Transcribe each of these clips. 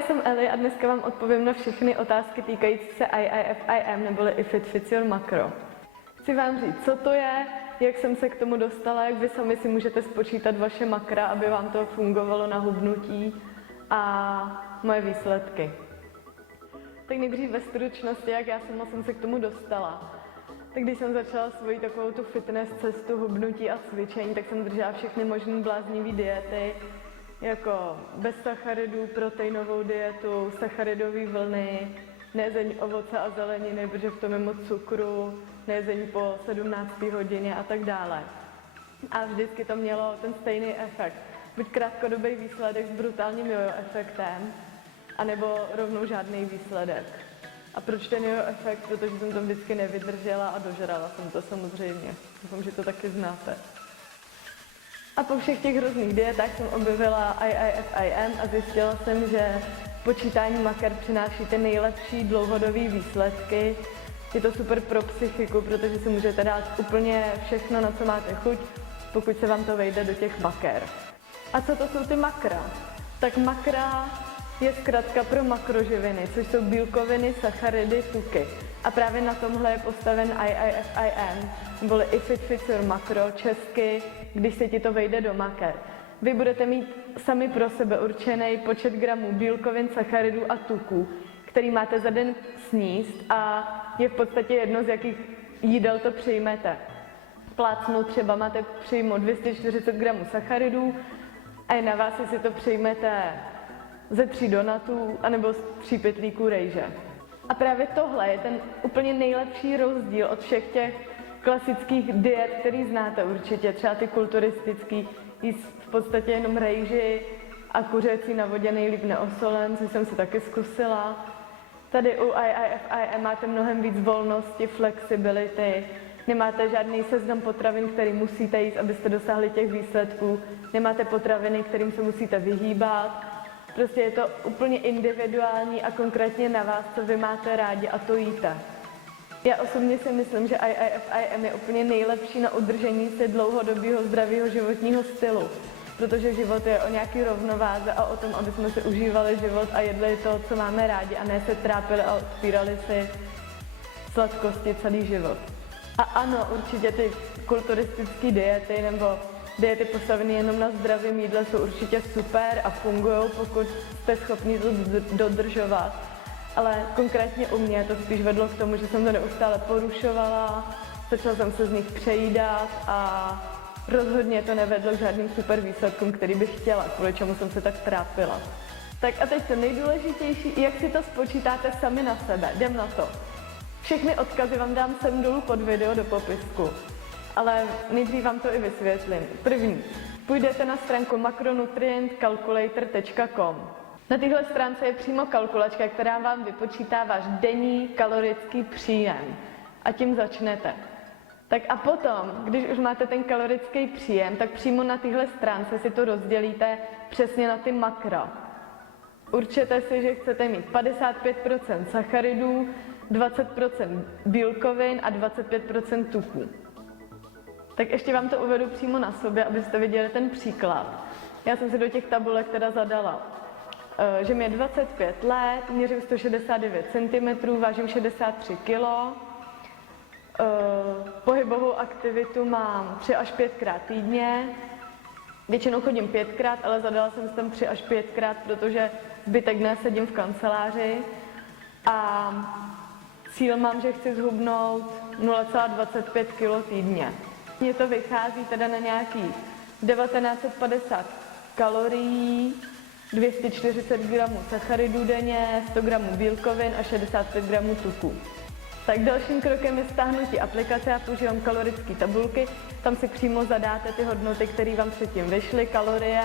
já jsem Eli a dneska vám odpovím na všechny otázky týkající se IIFIM neboli If It Fits Your Macro. Chci vám říct, co to je, jak jsem se k tomu dostala, jak vy sami si můžete spočítat vaše makra, aby vám to fungovalo na hubnutí a moje výsledky. Tak nejdřív ve stručnosti, jak já sama jsem se k tomu dostala. Tak když jsem začala svoji takovou tu fitness cestu, hubnutí a cvičení, tak jsem držela všechny možné bláznivý diety, jako bez sacharidů, proteinovou dietu, sacharidové vlny, nejezení ovoce a zeleniny, protože v tom je moc cukru, nejezení po 17. hodině a tak dále. A vždycky to mělo ten stejný efekt. Buď krátkodobý výsledek s brutálním jojo efektem, anebo rovnou žádný výsledek. A proč ten jojo efekt? Protože jsem to vždycky nevydržela a dožrala jsem to samozřejmě. Doufám, že to taky znáte. A po všech těch hrozných dietách jsem objevila IIFIM a zjistila jsem, že počítání maker přináší ty nejlepší dlouhodobé výsledky. Je to super pro psychiku, protože si můžete dát úplně všechno, na co máte chuť, pokud se vám to vejde do těch maker. A co to jsou ty makra? Tak makra je zkratka pro makroživiny, což jsou bílkoviny, sacharidy, tuky. A právě na tomhle je postaven IIFIM, neboli If It Fits Your Macro, česky, když se ti to vejde do maker. Vy budete mít sami pro sebe určený počet gramů bílkovin, sacharidů a tuků, který máte za den sníst a je v podstatě jedno, z jakých jídel to přijmete. Plácnu třeba máte přijmout 240 gramů sacharidů a je na vás, jestli to přijmete ze 3 donatů anebo z 3 pytlíků rejže. A právě tohle je ten úplně nejlepší rozdíl od všech těch klasických diet, který znáte určitě, třeba ty kulturistický, jíst v podstatě jenom rejži a kuřecí na vodě nejlíp neosolen, což jsem si taky zkusila. Tady u IIFIM máte mnohem víc volnosti, flexibility, nemáte žádný seznam potravin, který musíte jíst, abyste dosáhli těch výsledků, nemáte potraviny, kterým se musíte vyhýbat. Prostě je to úplně individuální a konkrétně na vás, co vy máte rádi a to jíte. Já osobně si myslím, že IIFIM je úplně nejlepší na udržení si dlouhodobého zdravého životního stylu, protože život je o nějaký rovnováze a o tom, aby jsme si užívali život a jedli to, co máme rádi a ne se trápili a odpírali si sladkosti celý život. A ano, určitě ty kulturistické diety nebo diety postavené jenom na zdravém jídle jsou určitě super a fungují, pokud jste schopni to dodržovat. Ale konkrétně u mě to spíš vedlo k tomu, že jsem to neustále porušovala, začala jsem se z nich přejídat a rozhodně to nevedlo k žádným super výsledkům, který bych chtěla, kvůli čemu jsem se tak trápila. Tak a teď to nejdůležitější, jak si to spočítáte sami na sebe, jdem na to. Všechny odkazy vám dám sem dolů pod video do popisku, ale nejdřív vám to i vysvětlím. První, půjdete na stránku macronutrientcalculator.com. Na téhle stránce je přímo kalkulačka, která vám vypočítá váš denní kalorický příjem. A tím začnete. Tak a potom, když už máte ten kalorický příjem, tak přímo na téhle stránce si to rozdělíte přesně na ty makra. Určete si, že chcete mít 55% sacharidů, 20% bílkovin a 25% tuků. Tak ještě vám to uvedu přímo na sobě, abyste viděli ten příklad. Já jsem si do těch tabulek teda zadala, že mi je 25 let, měřím 169 cm, vážím 63 kg, pohybovou aktivitu mám 3 až 5 krát týdně, většinou chodím 5krát, ale zadala jsem si tam 3 až 5krát, protože zbytek dne sedím v kanceláři a cíl mám, že chci zhubnout 0,25 kg týdně. Mně to vychází teda na nějakých 1950 kalorií, 240 gramů sacharidů denně, 100 gramů bílkovin a 65 gramů tuků. Tak dalším krokem je stáhnutí aplikace. Já používám kalorické tabulky, tam si přímo zadáte ty hodnoty, které vám předtím vyšly, kalorie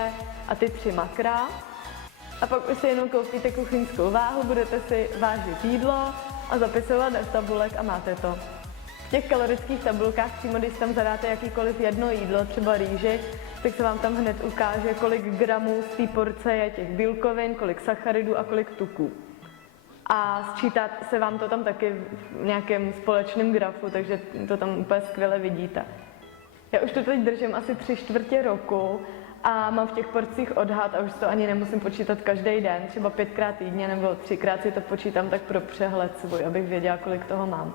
a ty 3 makra. A pak už si jenom koupíte kuchyňskou váhu, budete si vážit jídlo a zapisovat do tabulek a máte to. V těch kalorických tabulkách přímo, když tam zadáte jakýkoliv jedno jídlo, třeba rýži, tak se vám tam hned ukáže, kolik gramů z té porce je těch bílkovin, kolik sacharidů a kolik tuků. A sčítá se vám to tam taky v nějakém společném grafu, takže to tam úplně skvěle vidíte. Já už to teď držím asi 3/4 roku a mám v těch porcích odhad a už to ani nemusím počítat každý den, třeba 5krát týdně nebo 3krát si to počítám tak pro přehled svůj, abych věděla, kolik toho mám.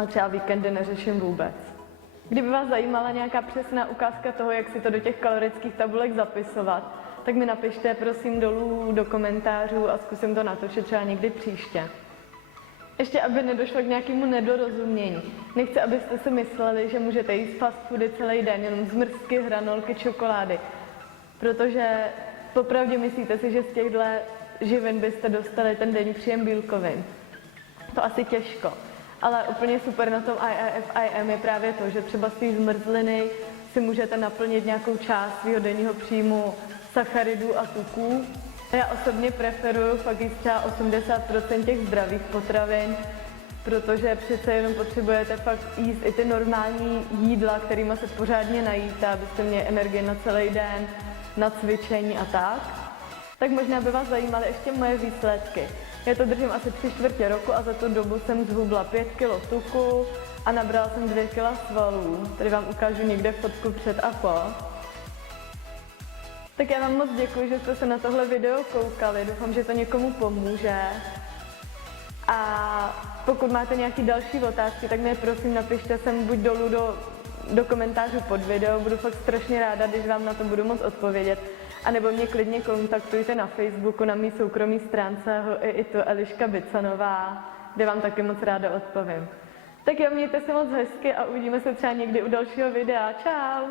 A třeba víkendy neřeším vůbec. Kdyby vás zajímala nějaká přesná ukázka toho, jak si to do těch kalorických tabulek zapisovat, tak mi napište prosím dolů do komentářů a zkusím to natočit třeba někdy příště. Ještě, aby nedošlo k nějakému nedorozumění. Nechci, abyste si mysleli, že můžete jíst fast foody celý den, jenom zmrzky, hranolky, čokolády. Protože popravdě myslíte si, že z těchto živin byste dostali ten denní příjem bílkovin. To asi těžko. Ale úplně super na tom IIFIM je právě to, že třeba z té zmrzliny si můžete naplnit nějakou část svého denního příjmu sacharidů a tuků. Já osobně preferuju fakt jíst třeba 80% těch zdravých potravin, protože přece jenom potřebujete fakt jíst i ty normální jídla, kterými se pořádně najíte, abyste měli energii na celý den, na cvičení a tak. Tak možná by vás zajímaly ještě moje výsledky. Já to držím asi 3/4 roku a za tu dobu jsem zhubla 5 kg tuku a nabrala jsem 2 kg svalů. Tady vám ukážu někde fotku před a po. Tak já vám moc děkuji, že jste se na tohle video koukali, doufám, že to někomu pomůže. A pokud máte nějaké další otázky, tak mi je prosím napište sem buď dolů do komentářů pod video, budu fakt strašně ráda, když vám na to budu moct odpovědět. A nebo mě klidně kontaktujte na Facebooku, na mý soukromý stránce i to Eliška Bicanová, kde vám taky moc ráda odpovím. Tak jo, mějte se moc hezky a uvidíme se třeba někdy u dalšího videa. Čau!